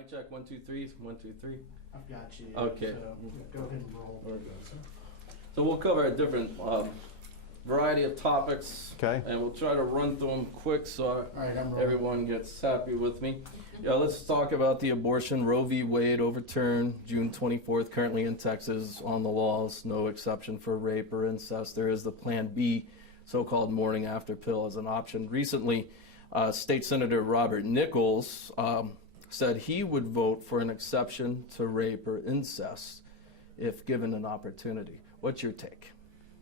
Mic check, 1, 2, 3, 1, 2, 3. I've got you. Okay. So go ahead and roll. So we'll cover a different variety of topics. Okay. And we'll try to run through them quick so All right, I'm rolling. everyone gets happy with me. Yeah, let's talk about the abortion. Roe v. Wade overturned June 24th, currently in Texas on the laws. No exception for rape or incest. There is the Plan B, so-called morning after pill, as an option. Recently, State Senator Robert Nichols said he would vote for an exception to rape or incest if given an opportunity. What's your take?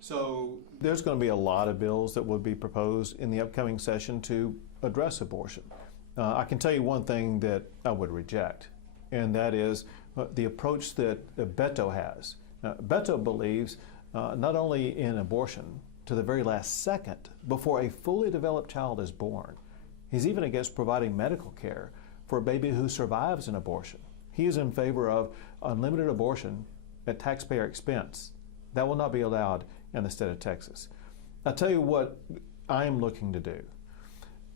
So there's going to be a lot of bills that will be proposed in the upcoming session to address abortion. I can tell you one thing that I would reject, and that is the approach that Beto has. Beto believes not only in abortion to the very last second before a fully developed child is born. He's even against providing medical care for a baby who survives an abortion. He is in favor of unlimited abortion at taxpayer expense. That will not be allowed in the state of Texas. I'll tell you what I'm looking to do.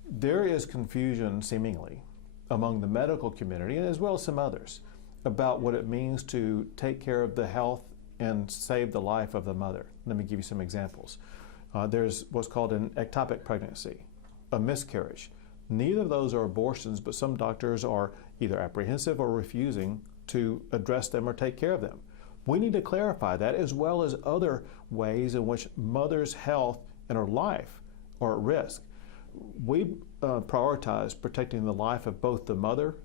There is confusion, seemingly, among the medical community, as well as some others, about what it means to take care of the health and save the life of the mother. Let me give you some examples. There's what's called an ectopic pregnancy, a miscarriage. Neither of those are abortions, but some doctors are either apprehensive or refusing to address them or take care of them. We need to clarify that, as well as other ways in which mother's health and her life are at risk. We prioritize protecting the life of both the mother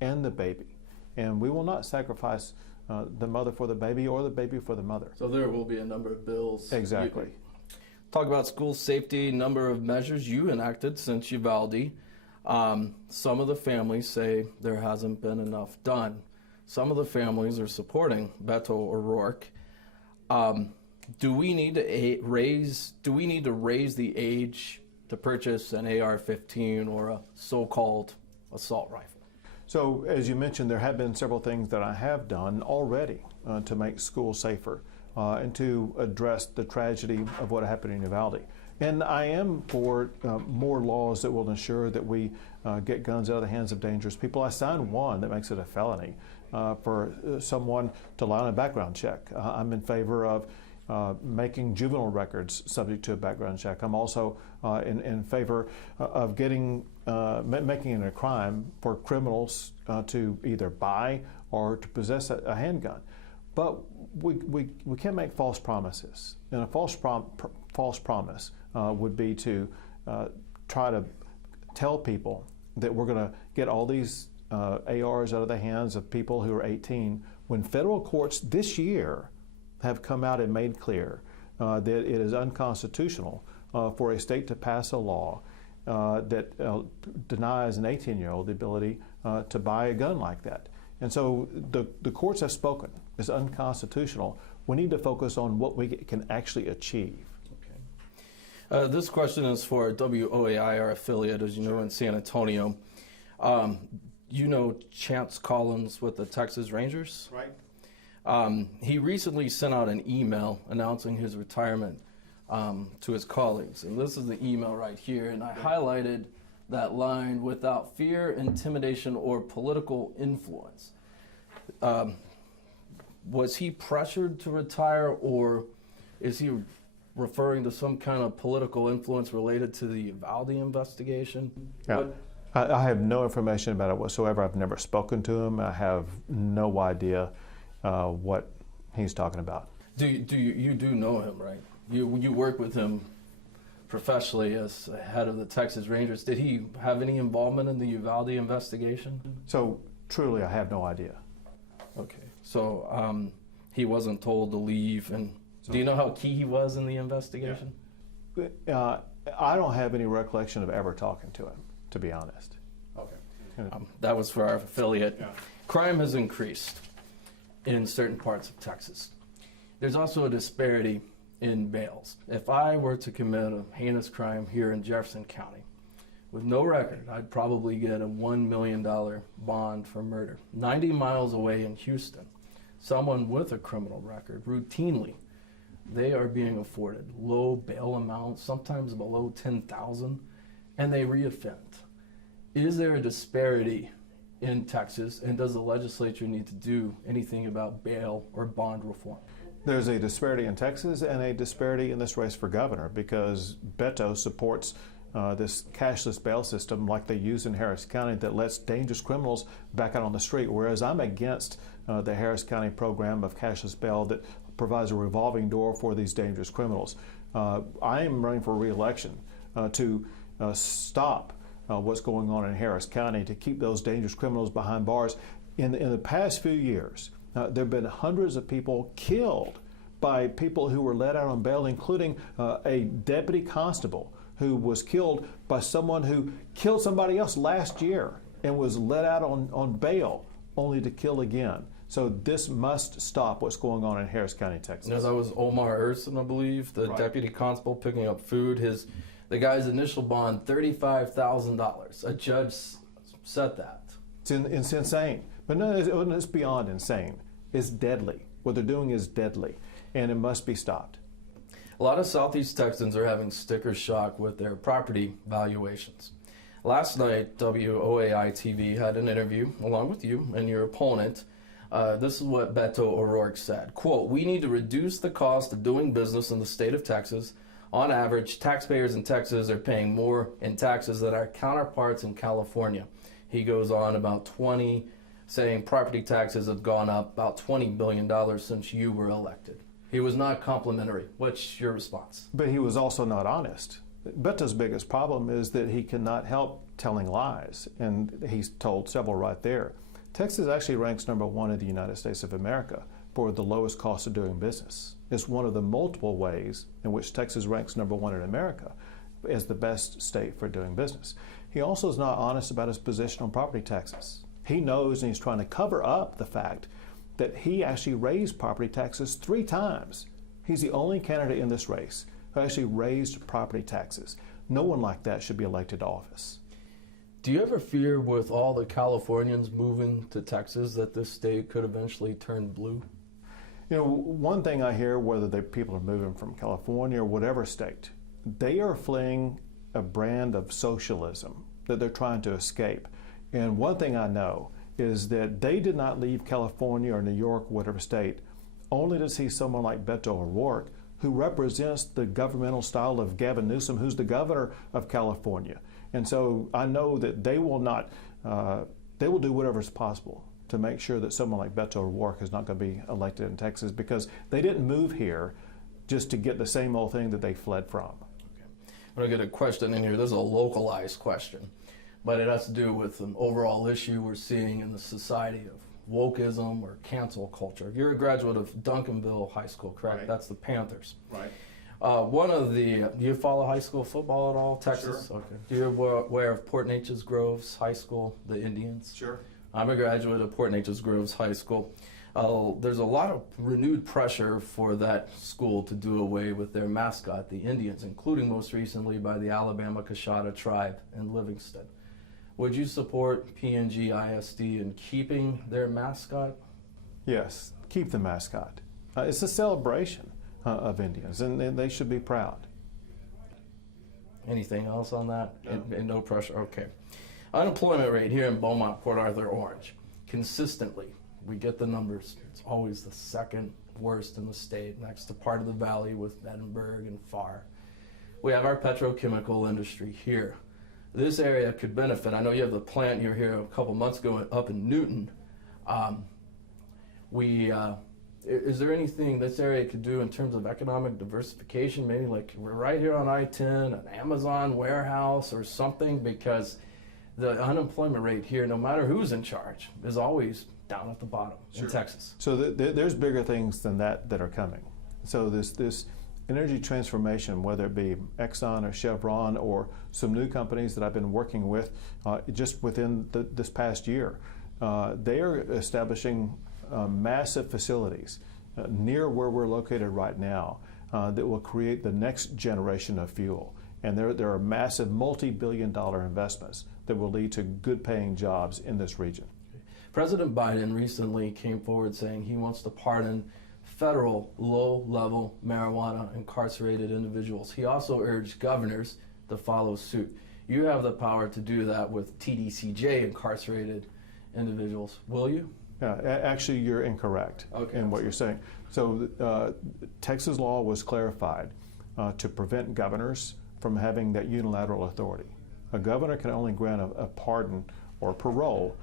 and the baby, and we will not sacrifice the mother for the baby or the baby for the mother. So there will be a number of bills. Exactly. Talk about school safety, number of measures you enacted since Uvalde. Some of the families say there hasn't been enough done. Some of the families are supporting Beto O'Rourke. Do we need to raise the age to purchase an AR-15 or a so-called assault rifle? So, as you mentioned, there have been several things that I have done already to make schools safer and to address the tragedy of what happened in Uvalde. And I am for more laws that will ensure that we get guns out of the hands of dangerous people. I signed one that makes it a felony for someone to lie on a background check. I'm in favor of making juvenile records subject to a background check. I'm also in favor of making it a crime for criminals to either buy or to possess a handgun. But we can't make false promises. And a false promise would be to try to tell people that we're going to get all these ARs out of the hands of people who are 18, when federal courts this year have come out and made clear that it is unconstitutional for a state to pass a law that denies an 18-year-old the ability to buy a gun like that. And so the courts have spoken. It's unconstitutional. We need to focus on what we can actually achieve. Okay. This question is for WOAI, our affiliate, as you know, in San Antonio. You know Chance Collins with the Texas Rangers? Right. He recently sent out an email announcing his retirement to his colleagues. And this is the email right here. And I highlighted that line, without fear, intimidation, or political influence. Was he pressured to retire, or is he referring to some kind of political influence related to the Uvalde investigation? Yeah. I have no information about it whatsoever. I've never spoken to him. I have no idea what he's talking about. You do know him, right? You work with him professionally as head of the Texas Rangers. Did he have any involvement in the Uvalde investigation? So truly, I have no idea. Okay, so he wasn't told to leave, and do you know how key he was in the investigation? I don't have any recollection of ever talking to him, to be honest. Okay. That was for our affiliate. Yeah. Crime has increased in certain parts of Texas. There's also a disparity in bails. If I were to commit a heinous crime here in Jefferson County with no record, I'd probably get a $1 million bond for murder. 90 miles away in Houston, someone with a criminal record, routinely, they are being afforded low bail amounts, sometimes below $10,000, and they reoffend. Is there a disparity in Texas, and does the legislature need to do anything about bail or bond reform? There's a disparity in Texas and a disparity in this race for governor because Beto supports this cashless bail system like they use in Harris County that lets dangerous criminals back out on the street, whereas I'm against the Harris County program of cashless bail that provides a revolving door for these dangerous criminals. I am running for re-election to stop what's going on in Harris County, to keep those dangerous criminals behind bars. In the past few years, there have been hundreds of people killed by people who were let out on bail, including a deputy constable who was killed by someone who killed somebody else last year and was let out on bail only to kill again. So this must stop what's going on in Harris County, Texas. Now, that was Omar Urson, I believe, the Right. deputy constable picking up food. The guy's initial bond, $35,000. A judge said that. It's insane. But no, it's beyond insane. It's deadly. What they're doing is deadly, and it must be stopped. A lot of Southeast Texans are having sticker shock with their property valuations. Last night, WOAI TV had an interview along with you and your opponent. This is what Beto O'Rourke said. Quote, "We need to reduce the cost of doing business in the state of Texas. On average, taxpayers in Texas are paying more in taxes than our counterparts in California." He goes on about saying property taxes have gone up about $20 billion since you were elected. He was not complimentary. What's your response? But he was also not honest. Beto's biggest problem is that he cannot help telling lies, and he's told several right there. Texas actually ranks #1 in the United States of America for the lowest cost of doing business. It's one of the multiple ways in which Texas ranks #1 in America as the best state for doing business. He also is not honest about his position on property taxes. He knows, and he's trying to cover up the fact that he actually raised property taxes 3 times. He's the only candidate in this race who actually raised property taxes. No one like that should be elected to office. Do you ever fear with all the Californians moving to Texas that this state could eventually turn blue? You know, one thing I hear, whether people are moving from California or whatever state, they are fleeing a brand of socialism that they're trying to escape. And one thing I know is that they did not leave California or New York, whatever state, only to see someone like Beto O'Rourke, who represents the governmental style of Gavin Newsom, who's the governor of California. And so I know that they will not, they will do whatever is possible to make sure that someone like Beto O'Rourke is not going to be elected in Texas, because they didn't move here just to get the same old thing that they fled from. I'm going to get a question in here. This is a localized question, but it has to do with an overall issue we're seeing in the society of wokeism or cancel culture. You're a graduate of Duncanville High School, correct? Right. That's the Panthers. Right. Do you follow high school football at all, Texas? Sure. Okay. Do you aware of Port Neches Groves High School, the Indians? Sure. I'm a graduate of Port Neches Groves High School. There's a lot of renewed pressure for that school to do away with their mascot, the Indians, including most recently by the Alabama Coshada tribe in Livingston. Would you support PNG ISD in keeping their mascot? Yes, keep the mascot. It's a celebration of Indians, and they should be proud. Anything else on that? No. And no pressure? Okay. Unemployment rate here in Beaumont, Port Arthur, Orange, consistently, we get the numbers. It's always the second worst in the state, next to part of the valley with Edinburgh and Farr. We have our petrochemical industry here. This area could benefit. I know you have the plant you were here a couple months ago up in Newton. Is there anything this area could do in terms of economic diversification? Maybe like we're right here on I-10, an Amazon warehouse or something, because the unemployment rate here, no matter who's in charge, is always down at the bottom in Texas. So there's bigger things than that are coming. So this energy transformation, whether it be Exxon or Chevron or some new companies that I've been working with just within this past year, they are establishing massive facilities near where we're located right now that will create the next generation of fuel. And there are massive multi-billion-dollar investments that will lead to good-paying jobs in this region. President Biden recently came forward saying he wants to pardon federal low-level marijuana incarcerated individuals. He also urged governors to follow suit. You have the power to do that with TDCJ incarcerated individuals. Will you? Actually, you're incorrect in what you're saying. So Texas law was clarified to prevent governors from having that unilateral authority. A governor can only grant a pardon or parole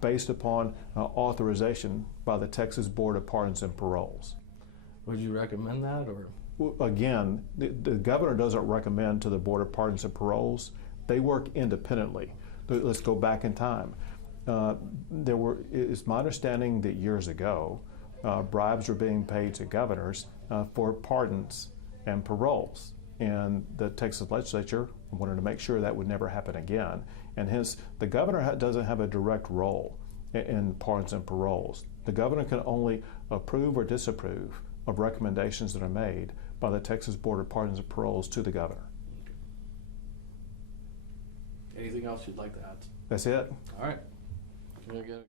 based upon authorization by the Texas Board of Pardons and Paroles. Would you recommend that, or? Well, again, the governor doesn't recommend to the Board of Pardons and Paroles. They work independently. Let's go back in time. It's my understanding that years ago, bribes were being paid to governors for pardons and paroles. And the Texas legislature wanted to make sure that would never happen again. And hence, the governor doesn't have a direct role in pardons and paroles. The governor can only approve or disapprove of recommendations that are made by the Texas Board of Pardons and Paroles to the governor. Anything else you'd like to add? That's it. All right. Can we get